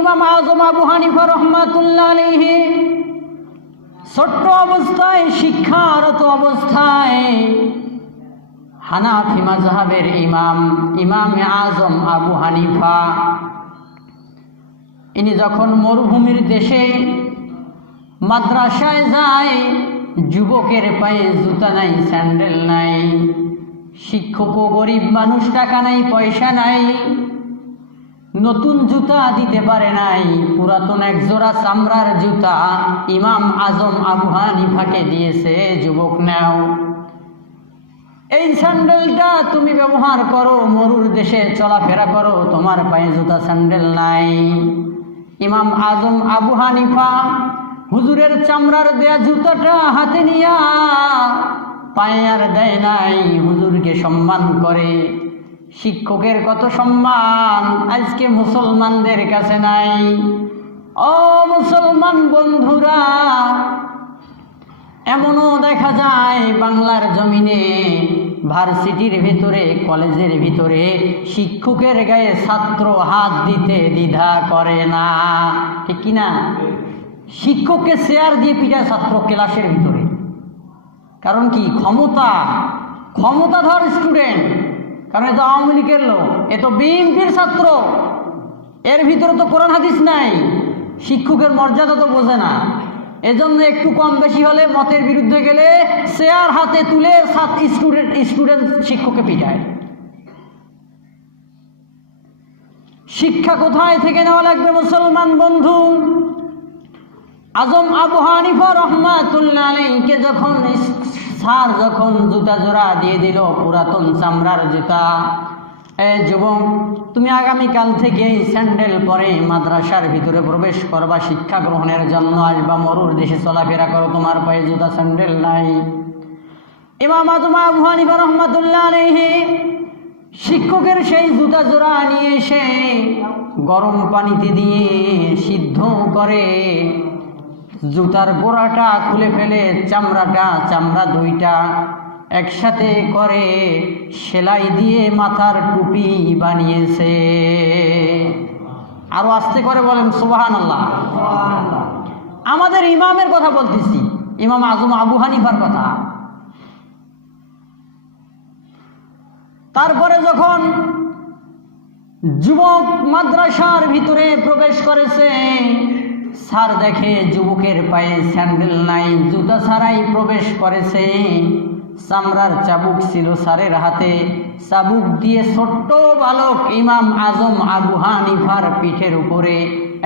ইমাম আজম আবু হানিফা রহমাতুল্লাহ আলাইহি, ছোট্ট অবস্থায়, শিক্ষারত অবস্থায় হানাফি মাজহাবের ইমাম ইমাম আজম আবু হানিফা, ইনি যখন মরুভূমির দেশে মাদ্রাসায় যায়, যুবকের পায়ে জুতা নাই, স্যান্ডেল নাই শিক্ষকও গরিব মানুষ টাকা নাই, পয়সা নাই নতুন জুতা দিতে পারে নাই। পুরাতন এক জোড়া চামড়ার জুতা ইমাম আজম আবু হানিফাকে দিয়েছে, যুবক নাও। এই স্যান্ডেলটা তুমি ব্যবহার করো, মরুর দেশে চলাফেরা করো, তোমার পায়ে জুতা স্যান্ডেল নাই। ইমাম আজম আবু হানিফা, হুজুরের চামড়ার দেয়া জুতাটা হাতে নিয়া পায়ে আর দেয় নাই, হুজুরকে সম্মান করে। শিক্ষকের কত সম্মান? আজকে মুসলমানদের কাছে নাই। ও মুসলমান বন্ধুরা, এমনও দেখা যায় বাংলার জমিনে, ভার্সিটির ভিতরে, কলেজের ভিতরে শিক্ষকের গায়ে ছাত্র হাত দিতে দ্বিধা করে না। ঠিক কিনা? শিক্ষককে শেয়ার দিয়ে পিঠা ছাত্র ক্লাসের ভিতরে। কারণ কি? ক্ষমতা। ক্ষমতাধর স্টুডেন্ট। কারণ এ তো আওয়ামী লীগের লোক, এ তো বিএনপির ছাত্র। এর ভিতরে তো কোরআন হাদিস নাই, শিক্ষকের মর্যাদা তো বোঝে না। এজন্য একটু কম বেশি হলে মতের বিরুদ্ধে গেলে চেয়ার হাতে তুলে সাত স্টুডেন্ট স্টুডেন্ট শিক্ষককে পিটায়। শিক্ষা কোথায় থেকে নেওয়া লাগবে মুসলমান বন্ধু? আজম আবু হানিফা রহমাতুল্লাহ আলাইকে যখন স্যার যখন জুতা জোড়া দিয়ে দিল পুরাতন চামড়ার জুতা। এ যুবক, তুমি আগামীকাল থেকে এই স্যান্ডেল পরে মাদ্রাসার ভিতরে প্রবেশ করবা, শিক্ষা গ্রহণের জন্য আসবা, মরুর দেশে চলাফেরা করো, তোমার পায়ে জুতা, স্যান্ডেল নাই। ইমাম আজম আবু রহমাতুল্লাহ শিক্ষকের সেই জুতা জোড়া নিয়ে এসে গরম পানিতে দিয়ে সিদ্ধ করে জুতার গোড়াটা খুলে ফেলে, চামড়াটা, চামড়া দুইটা একসাথে করে সেলাই দিয়ে মাথার টুপি বানিয়েছে। আরও আস্তে করে বলেন সুবাহান আল্লাহ আমাদের ইমামের কথা বলতেছি, ইমাম আজম আবু হানিফার কথা। তারপরে যখন যুবক মাদ্রাসার ভিতরে প্রবেশ করেছে স্যার দেখে যুবকের পায়ে স্যান্ডেল নাই, জুতা ছাড়াই প্রবেশ করেছে। চামড়ার চাবুক ছিল স্যারের হাতে। চাবুক দিয়ে ছোট্ট বালক ইমাম আজম আবু হানিফার পিঠের উপরে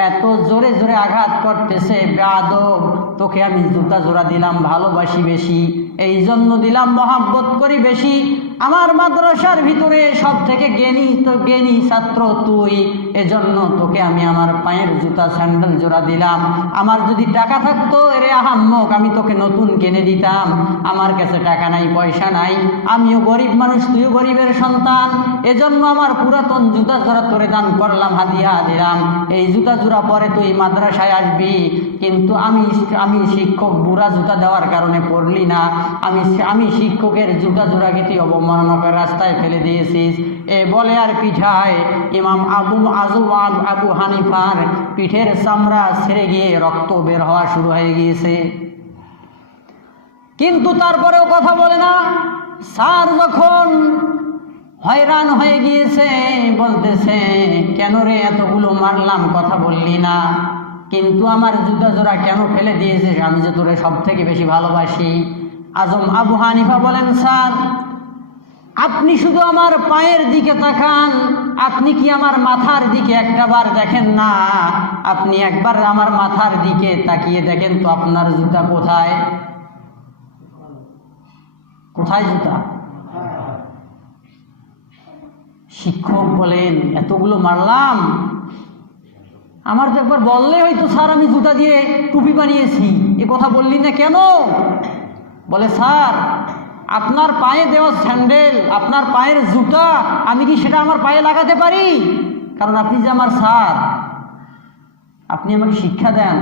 এত জোরে জোরে আঘাত করতেছে, বেয়াদব, তোকে আমি জুতা জোড়া দিলাম, ভালোবাসি বেশি এই জন্য দিলাম, মহাব্বত করি বেশি। আমার মাদ্রাসার ভিতরে সব থেকে জ্ঞানী তো জ্ঞানী ছাত্র তুই এজন্য তোকে আমি আমার পায়ের জুতা, স্যান্ডেল জোড়া দিলাম। আমার যদি টাকা থাকতো রে আহাম্মক আমি তোকে নতুন কিনে দিতাম। আমার কাছে টাকা নাই, পয়সা নাই। আমিও গরিব মানুষ, তুইও গরিবের সন্তান। এজন্য আমার পুরাতন জুতা জোড়া তোরে দান করলাম, হাদিয়া দিলাম। এই জুতা জোড়া পরে তুই মাদ্রাসায় আসবি। কিন্তু আমি আমি শিক্ষক, বুড়া জুতা দেওয়ার কারণে পড়লি না। আমি আমি শিক্ষকের জুতা জোড়াকে তুই অবমাননা রাস্তায় ফেলে দিয়েছিস। এ বলে আর পিঠায় ইমাম আবু আজু আবু হানিফার পিঠের চামড়া ছেড়ে গিয়ে রক্ত বের হওয়া শুরু হয়ে গিয়েছে। কিন্তু তারপরেও কথা বলে না। স্যার যখন হয়রান হয়ে গিয়েছে, বলতেছে, কেন রে এতগুলো মারলাম, কথা বললি না? কিন্তু আমার জুতা জোড়া কেন ফেলে দিয়েছিস? আমি যে তোরে সব থেকে বেশি ভালোবাসি। আজম আবু হানিফা বলেন, স্যার আপনি শুধু আমার পায়ের দিকে তাকান, আপনি কি আমার মাথার দিকে একটাবার দেখেন না? আপনি একবার আমার মাথার দিকে তাকিয়ে দেখেন তো আপনার জুতা কোথায়? কোথায় জুতা? শিক্ষক বলেন, এতগুলো মারলাম? আমার তো একবার বললে হয়তো, স্যার, আমি জুতা দিয়ে টুপি বানিয়েছি। এ কথা বললি না কেন? বলে, স্যার আপনার পায়ে দেওয়া স্যান্ডেল, আপনার পায়ের জুতা, আমি কি সেটা আমার পায়ে লাগাতে পারি? কারণ আপনি যে আমার স্যার, আপনি আমাকে শিক্ষা দেন।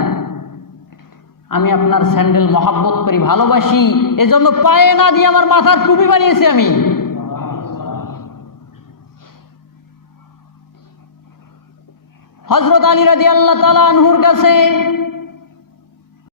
আমি আপনার স্যান্ডেল মহাব্বত করি, ভালোবাসি। এজন্য পায়ে না দিয়ে আমার মাথার টুপি বানিয়েছি আমি। হজরত আলী রাজি আল্লাহ তালা আনহুর কাছে